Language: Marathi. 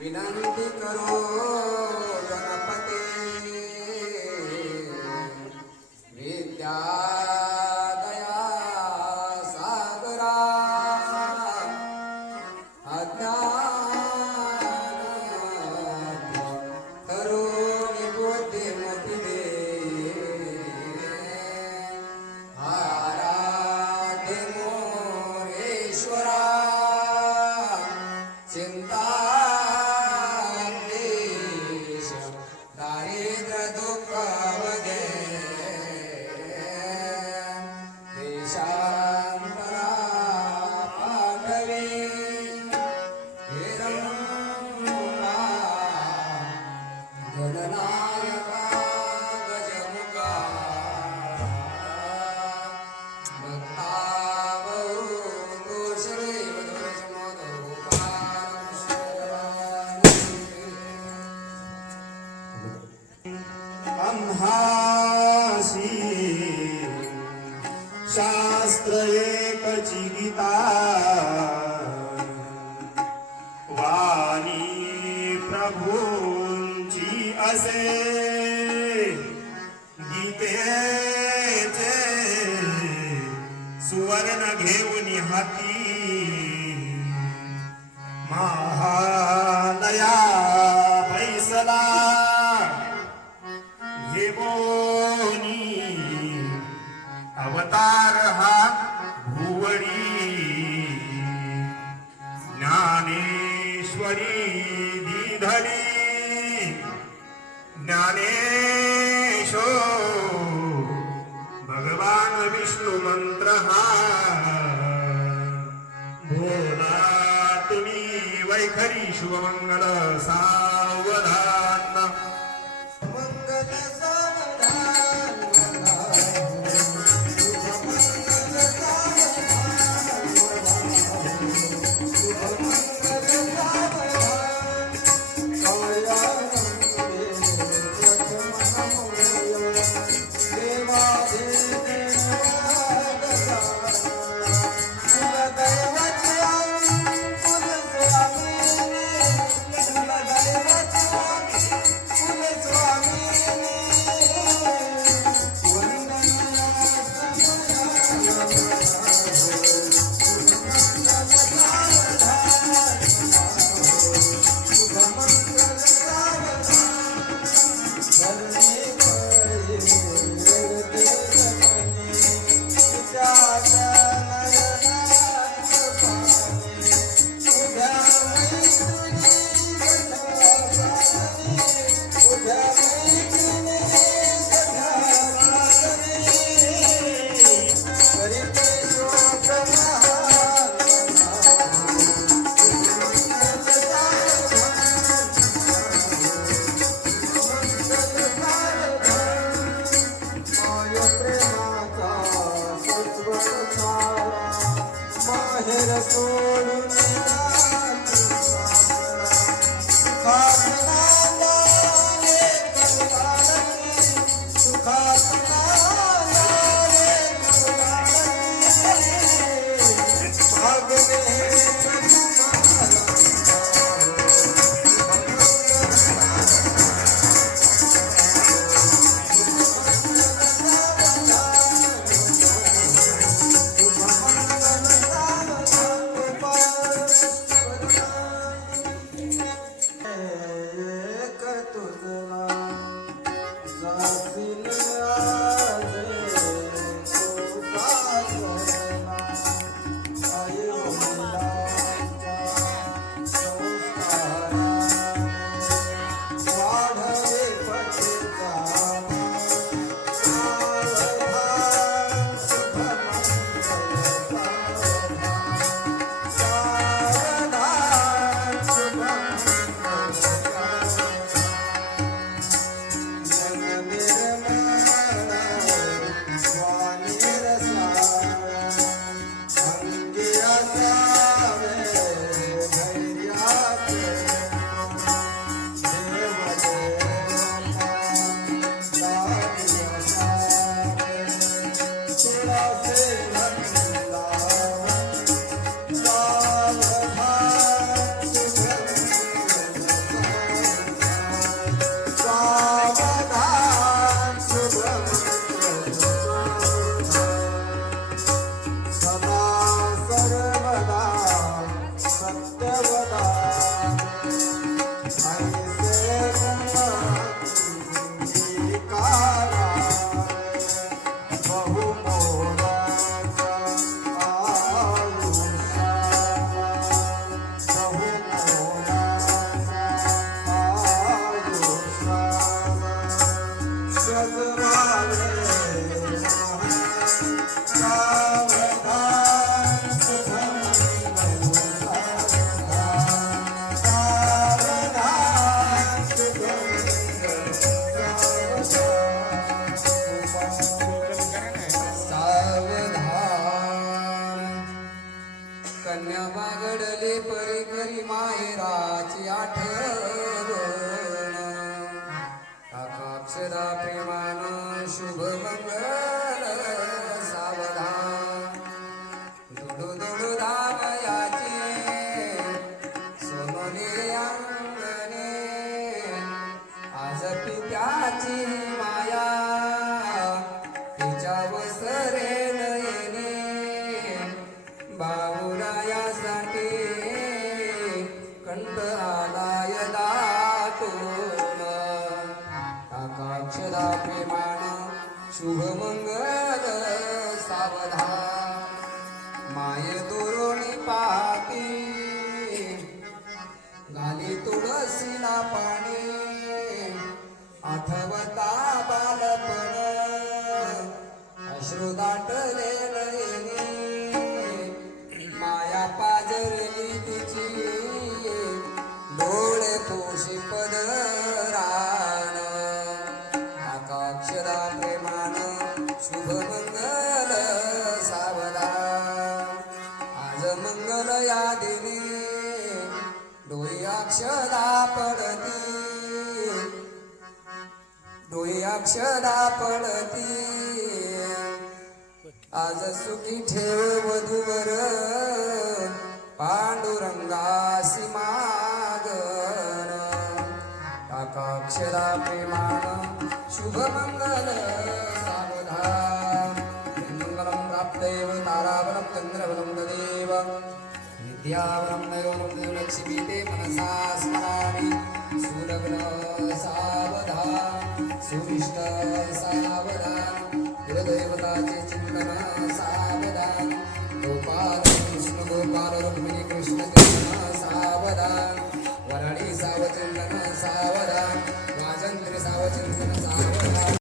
વિનંતી કરો. आम्हासी शास्त्र एकची गीता वाणी प्रभूंची असे गीतेचे सुवर्ण घेऊन हाती महा अवतार हा भुवडी ज्ञानेश्वरी दिधडी ज्ञानेशो भगवान विष्णु मंत्र हा बोला तुम्ही वैखरी शुभमंगल सा प्रेमान शुभ प्रेमान शुभ मंगल सावधान. माय तोरणी पाहती घाली तुळसीला पाणी आठवता बालपण. अश्रू आकाक्षरा प्रेमान शुभ मंगल सावला. आज मंगल या दिनी डोई अक्षदा पडती. डोई अक्षदा पडती. आज सुखी ठेव वधूवर पांडुरंगासी मागण टाकाक्षरा प्रेमान शुभ मंगल सावधान। मंगलम प्राप्तेव ताराबलं चंद्रबलं तदेव। विद्यावरं नयोनं देव लक्ष्मी ते मनसा स्मरामि। सुलग्न सावधान सुविष्ट सावधान